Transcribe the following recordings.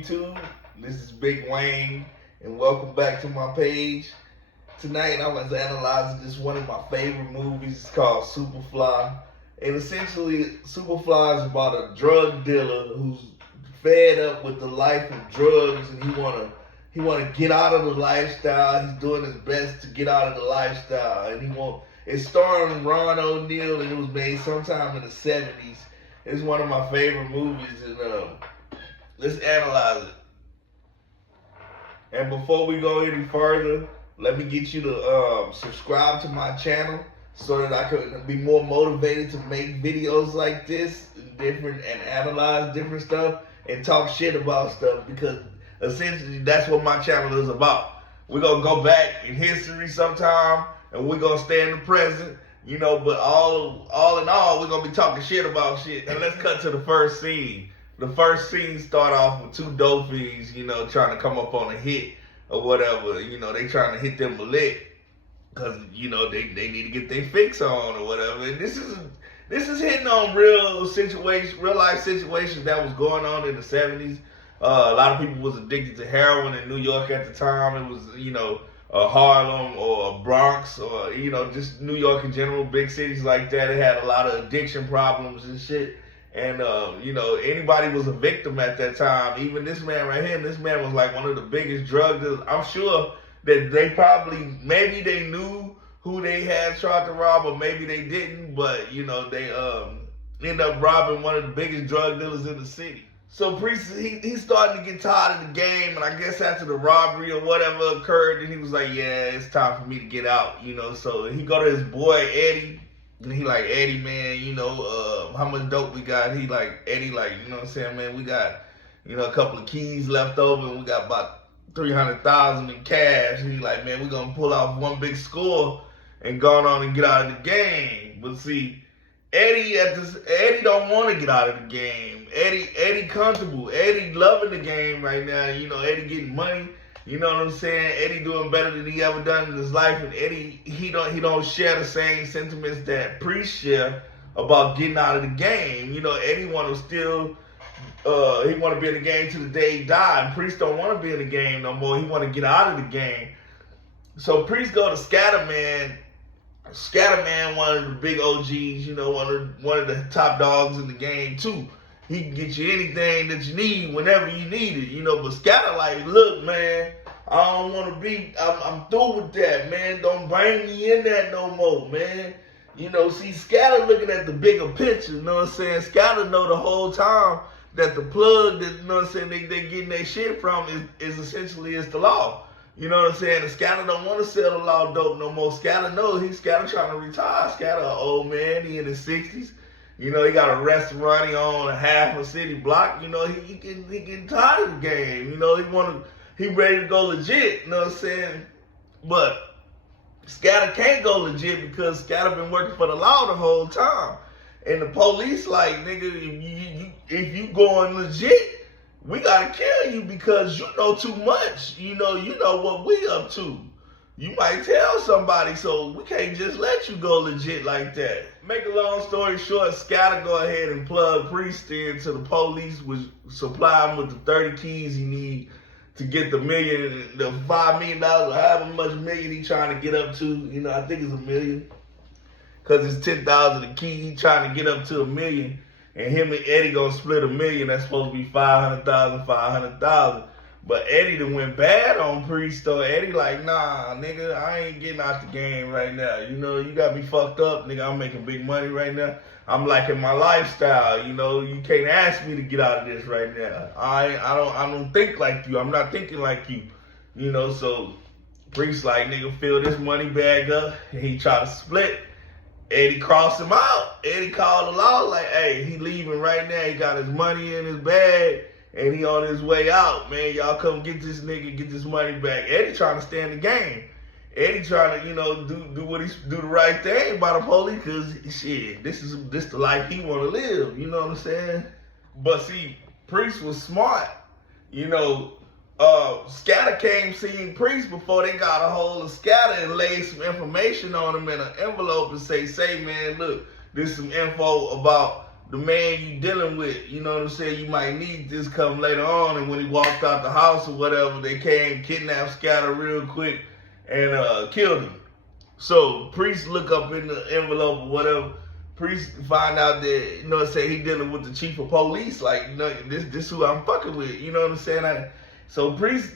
YouTube? This is Big Wayne, and welcome back to my page. Tonight I was analyzing this one of my favorite movies. It's called Superfly, and essentially Superfly is about a drug dealer who's fed up with the life of drugs, and he wanna get out of the lifestyle. He's doing his best to get out of the lifestyle, and It's starring Ron O'Neal, and it was made sometime in the 70s. It's one of my favorite movies, and let's analyze it. And before we go any further, let me get you to subscribe to my channel so that I can be more motivated to make videos like this and analyze different stuff and talk shit about stuff, because essentially that's what my channel is about. We're gonna go back in history sometime and we're gonna stay in the present, but all in all, we're gonna be talking shit about shit. And let's cut to the first scene. The first scene start off with two dope fiends, trying to come up on a hit or whatever. They trying to hit them a lick because, they need to get their fix on or whatever. And this is hitting on real life situations that was going on in the 70s. A lot of people was addicted to heroin in New York at the time. It was, Harlem or Bronx or, just New York in general, big cities like that. It had a lot of addiction problems and shit. And, anybody was a victim at that time. Even this man right here, this man was like one of the biggest drug dealers. I'm sure that maybe they knew who they had tried to rob, or maybe they didn't, but, they ended up robbing one of the biggest drug dealers in the city. So Priest, he's starting to get tired of the game, and I guess after the robbery or whatever occurred, then he was like, yeah, it's time for me to get out, So he go to his boy, Eddie, and he like, Eddie, man, how much dope we got? He like, Eddie, like, man, we got, a couple of keys left over, and we got about $300,000 in cash. And he like, man, we're going to pull off one big score and go on and get out of the game. But see, Eddie don't want to get out of the game. Eddie comfortable. Eddie loving the game right now. Eddie getting money. You know what I'm saying? Eddie doing better than he ever done in his life. And Eddie, he don't share the same sentiments that Priest share about getting out of the game. Eddie want to still, he want to be in the game till the day he die. And Priest don't want to be in the game no more. He want to get out of the game. So Priest go to Scatterman. Scatterman, one of the big OGs, one of the top dogs in the game too. He can get you anything that you need whenever you need it, But Scatter like, look, man, I don't want to be, I'm through with that, man. Don't bring me in that no more, man. See, Scatter looking at the bigger picture, Scatter know the whole time that the plug that, they getting their shit from is essentially the law. And Scatter don't want to sell the law dope no more. Scatter knows Scatter trying to retire. Scatter an old man, he in his 60s. He got a restaurant, he on half a city block. He getting tired of the game. He ready to go legit, But Scatter can't go legit because Scatter been working for the law the whole time. And the police like, nigga, if you going legit, we gotta kill you because you know too much. You know what we up to. You might tell somebody, so we can't just let you go legit like that. Make a long story short, Scatter go ahead and plug Priest into the police, which supply him with the 30 keys he need to get the $5 million, or however much million he trying to get up to. I think it's $1 million. Cause it's 10,000 a key, he trying to get up to $1 million. And him and Eddie gonna split $1 million. That's supposed to be 500,000. But Eddie done went bad on Priest, though. Eddie like, nah, nigga, I ain't getting out the game right now. You got me fucked up, nigga. I'm making big money right now. I'm liking my lifestyle. You can't ask me to get out of this right now. I don't think like you. I'm not thinking like you. So Priest like, nigga, fill this money bag up. And he try to split. Eddie crossed him out. Eddie called the law like, hey, he leaving right now. He got his money in his bag. And he on his way out, man. Y'all come get this nigga, get this money back. Eddie trying to stay in the game. Eddie trying to, do the right thing by the police, cause shit, this the life he want to live. You know what I'm saying? But see, Priest was smart. Scatter came seeing Priest before they got a hold of Scatter and laid some information on him in an envelope and say, man, look, this is some info about the man you dealing with, you know what I'm saying, you might need this come later on. And when he walked out the house or whatever, they came, kidnapped Scatter real quick, and killed him. So Priest look up in the envelope or whatever. Priest find out that, you know what I'm saying, he dealing with the chief of police. Like, you know, this who I'm fucking with, you know what I'm saying? So Priest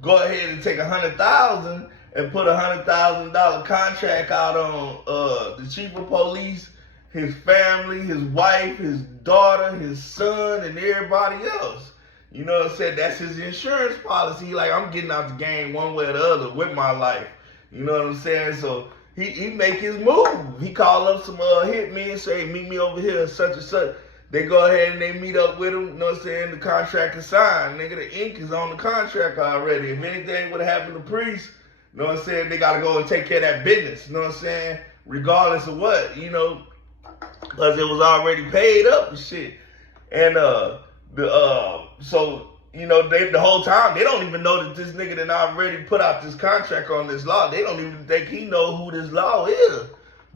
go ahead and take $100,000 and put $100,000 contract out on the chief of police, his family, his wife, his daughter, his son, and everybody else. You know what I'm saying? That's his insurance policy. Like, I'm getting out the game one way or the other with my life. You know what I'm saying? So he make his move. He call up some hitmen and say, meet me over here, such and such. They go ahead and they meet up with him. You know what I'm saying? The contract is signed. Nigga, the ink is on the contract already. If anything would have happened to Priest, you know what I'm saying? They got to go and take care of that business. You know what I'm saying? Regardless of what, you know, because it was already paid up and shit. And so, you know, the whole time, they don't even know that this nigga that already put out this contract on this law. They don't even think he know who this law is.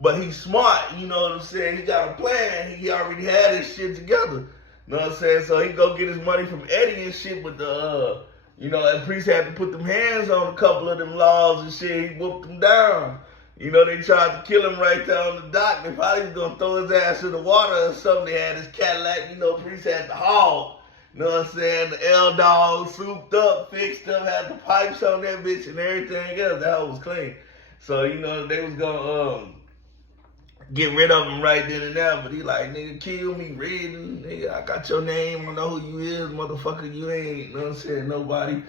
But he's smart, you know what I'm saying? He got a plan. He already had his shit together. You know what I'm saying? So he go get his money from Eddie and shit, but you know, that Priest had to put them hands on a couple of them laws and shit. He whooped them down. You know, they tried to kill him right there on the dock. They probably was gonna throw his ass in the water or something. They had his Cadillac, you know, Priest had the haul. You know what I'm saying? The L-Dog souped up, fixed up, had the pipes on that bitch and everything else. That was clean. So, you know, they was gonna get rid of him right then and there. But he like, nigga, kill me, reading. Nigga, I got your name. I know who you is, motherfucker. You ain't, you know what I'm saying, nobody.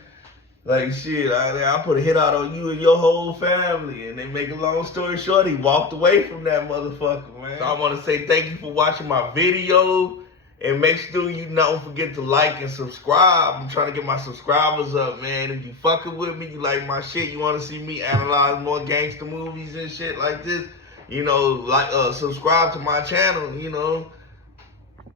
Like, shit, I put a hit out on you and your whole family. And they make a long story short, he walked away from that motherfucker, man. So I want to say thank you for watching my video. And make sure you don't forget to like and subscribe. I'm trying to get my subscribers up, man. If you fucking with me, you like my shit, you want to see me analyze more gangster movies and shit like this, you know, like subscribe to my channel, you know.